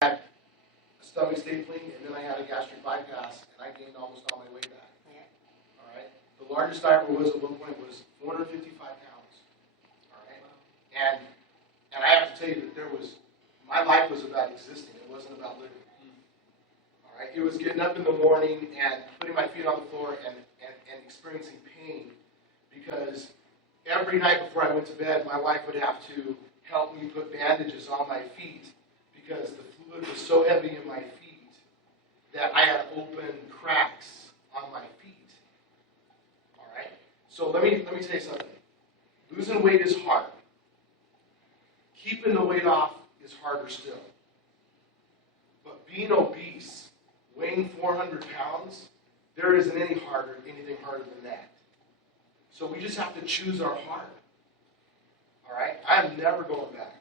had a stomach stapling, and then I had a gastric bypass, and I gained almost all my weight back. All right. The largest I ever was at one point was 455 pounds. All right. And I have to tell you that my life was about existing. It wasn't about living. All right. It was getting up in the morning and putting my feet on the floor and experiencing pain, because every night before I went to bed, my wife would have to help me put bandages on my feet, because the fluid was so heavy in my feet that I had open cracks on my feet. All right? So let me tell you something. Losing weight is hard. Keeping the weight off is harder still. But being obese, weighing 400 pounds, there isn't anything harder than that. So we just have to choose our heart. All right? I'm never going back.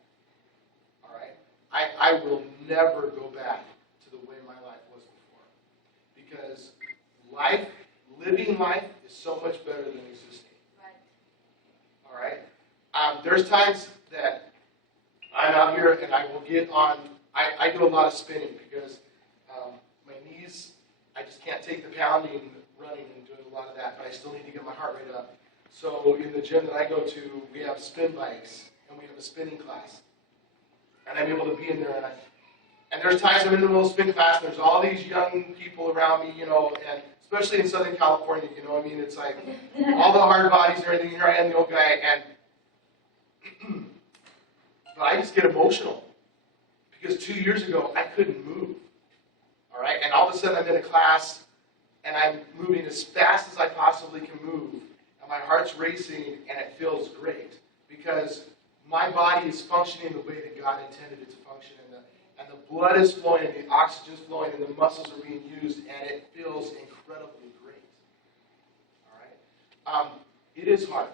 All right? I will never go back to the way my life was before. Because living life is so much better than existing. Right. All right? There's times that I'm out here and I will get on, I do a lot of spinning because my knees, I just can't take the pounding, running and doing a lot of that, but I still need to get my heart rate up. So in the gym that I go to, we have spin bikes and we have a spinning class. And I'm able to be in there, and there's times I'm in the middle of spin class, and there's all these young people around me, and especially in Southern California, it's like all the hard bodies and everything. Here I am, the old guy, but I just get emotional because 2 years ago I couldn't move. All right, and all of a sudden I'm in a class and I'm moving as fast as I possibly can move, and my heart's racing, and it feels great because my body is functioning the way that God intended it to function, and the blood is flowing, and the oxygen's flowing, and the muscles are being used, and it feels incredibly great. All right? It is hard.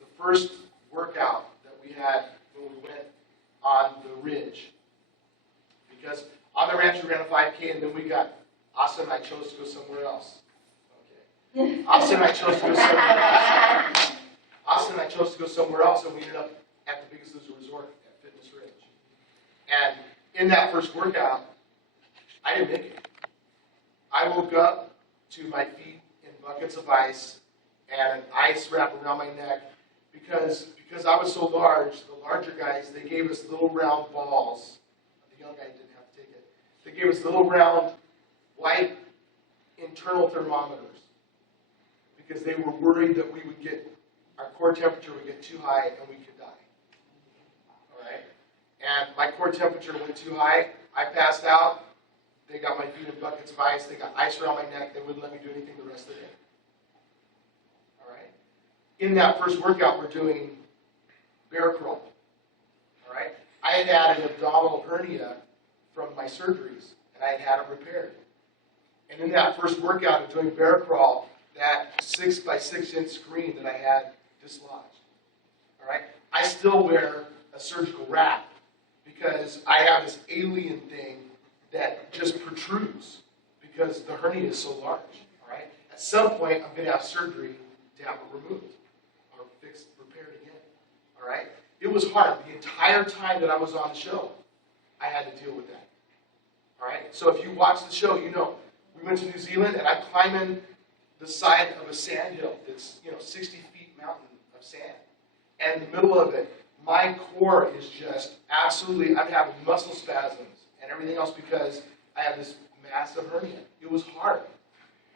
The first workout that we had when we went on the ridge, because on the ranch we ran a 5K, and then we got Austin and I chose to go somewhere else. Okay. Austin and I chose to go somewhere else. Austin and I chose to go somewhere else, and we ended up at the Biggest Loser Resort at Fitness Ridge. And in that first workout, I didn't make it. I woke up to my feet in buckets of ice and an ice wrap around my neck because I was so large. The larger guys, they gave us little round balls. The young guy didn't have to take it. They gave us little round white internal thermometers because they were worried that our core temperature would get too high and we could die. All right? And my core temperature went too high. I passed out. They got my feet in buckets of ice. They got ice around my neck. They wouldn't let me do anything the rest of the day. All right? In that first workout, we're doing bear crawl. All right? I had an abdominal hernia from my surgeries, and I had it repaired. And in that first workout of doing bear crawl, that 6x6 inch screen that I had dislodged. All right? I still wear a surgical wrap because I have this alien thing that just protrudes because the hernia is so large. All right? At some point, I'm going to have surgery to have it removed or fixed, repaired again. All right? It was hard. The entire time that I was on the show, I had to deal with that. All right? So if you watch the show, you know. We went to New Zealand, and I'm climbing the side of a sand hill that's 60 feet mountain of sand. And in the middle of it, my core is just absolutely, I'm having muscle spasms and everything else because I have this massive hernia. It was hard.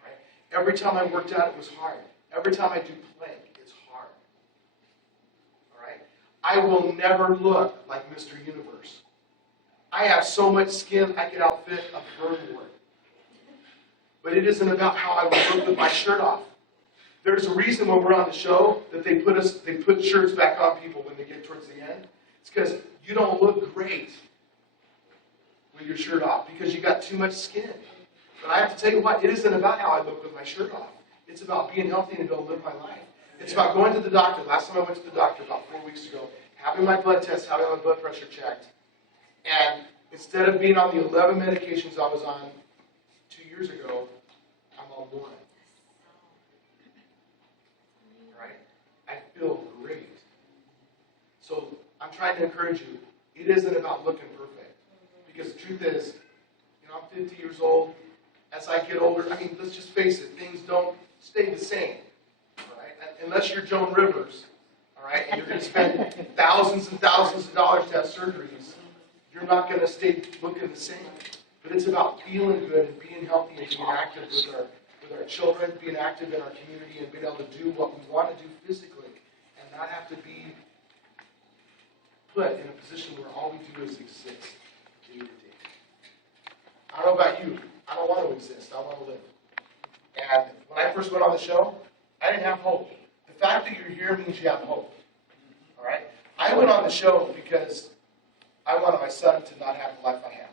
Right? Every time I worked out, it was hard. Every time I do plank, it's hard. All right? I will never look like Mr. Universe. I have so much skin I could outfit a bird wart. But it isn't about how I would look with my shirt off. There's a reason when we're on the show that they put shirts back on people when they get towards the end. It's because you don't look great with your shirt off because you got too much skin. But I have to tell you what, it isn't about how I look with my shirt off. It's about being healthy and be able to live my life. It's about going to the doctor. Last time I went to the doctor about 4 weeks ago, having my blood test, having my blood pressure checked, and instead of being on the 11 medications I was on 2 years ago, I'm on one. Right? I feel great. So I'm trying to encourage you. It isn't about looking perfect. Because the truth is, I'm 50 years old. As I get older, let's just face it, things don't stay the same, all right? Unless you're Joan Rivers, all right, and you're going to spend thousands and thousands of dollars to have surgeries, you're not going to stay looking the same. But it's about feeling good and being healthy and being active with our children, being active in our community, and being able to do what we want to do physically, and not have to be put in a position where all we do is exist day to day. I don't know about you. I don't want to exist. I want to live. And when I first went on the show, I didn't have hope. The fact that you're here means you have hope. All right? I went on the show because I wanted my son to not have the life I have.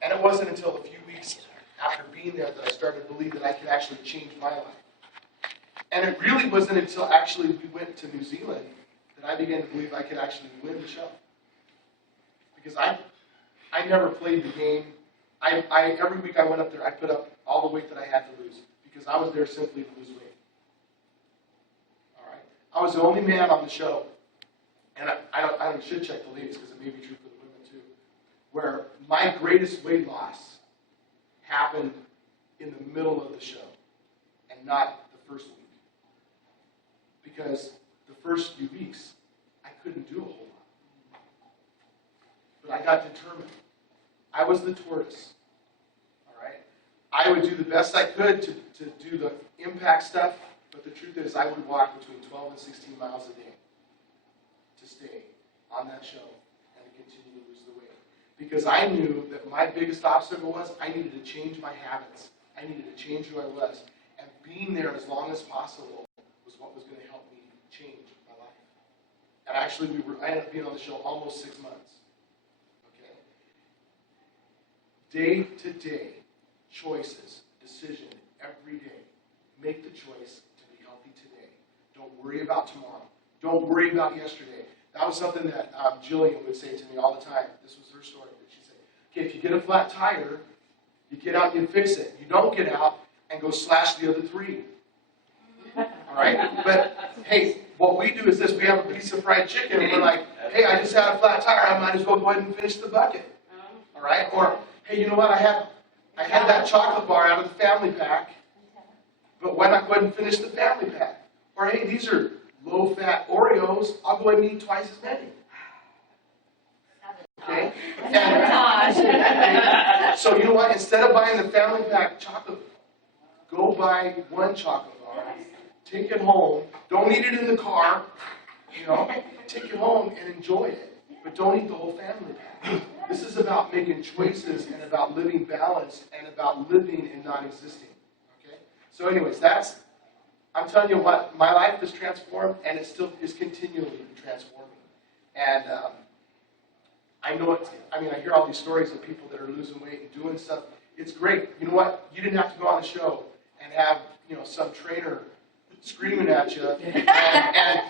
And it wasn't until a few weeks after being there that I started to believe that I could actually change my life. And it really wasn't until actually we went to New Zealand that I began to believe I could actually win the show. Because I never played the game. Every week I went up there, I put up all the weight that I had to lose because I was there simply to lose weight. All right? I was the only man on the show, and I should check the ladies because it may be true for the women too, where my greatest weight loss happened in the middle of the show and not the first week. Because the first few weeks, I couldn't do a whole lot. But I got determined. I was the tortoise. All right? I would do the best I could to do the impact stuff, but the truth is I would walk between 12 and 16 miles a day to stay on that show and to continue to lose the weight. Because I knew that my biggest obstacle was I needed to change my habits. I needed to change who I was. And being there as long as possible was what was going to help me change my life. And actually, I ended up being on the show almost 6 months. Day-to-day choices, decision, every day. Make the choice to be healthy today. Don't worry about tomorrow. Don't worry about yesterday. That was something that Jillian would say to me all the time. This was her story. She said, okay, if you get a flat tire, you get out and you fix it. You don't get out and go slash the other 3. All right? But, hey, what we do is this. We have a piece of fried chicken, and we're like, hey, I just had a flat tire. I might as well go ahead and finish the bucket. All right? Or, hey, you know what? I had that chocolate bar out of the family pack, but why not go ahead and finish the family pack? Or, hey, these are low-fat Oreos. I'll go ahead and eat twice as many. Okay? And, so you know what? Instead of buying the family pack chocolate, go buy one chocolate bar, take it home. Don't eat it in the car. Take it home and enjoy it. But don't eat the whole family pack. This is about making choices and about living balanced and about living and not existing. Okay? So anyways, I'm telling you what, my life is transformed and it still is continually transforming. And I know I hear all these stories of people that are losing weight and doing stuff. It's great. You know what? You didn't have to go on the show and have, some trainer screaming at you and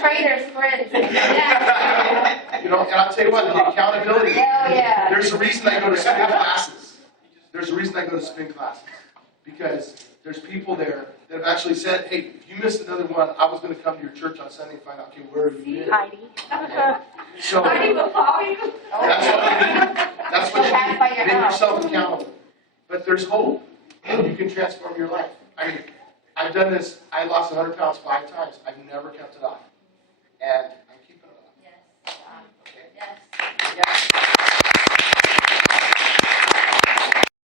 Trainers, friends. And I'll tell you what, the accountability. Yeah. There's a reason I go to spin classes. There's a reason I go to spin classes. Because there's people there that have actually said, hey, if you missed another one, I was going to come to your church on Sunday and find out, okay, where have you been? Heidi. So, Heidi will call you. That's what you need. Make yourself accountable. But there's hope. You can transform your life. I've done this. I lost 100 pounds 5 times. I've never kept it off.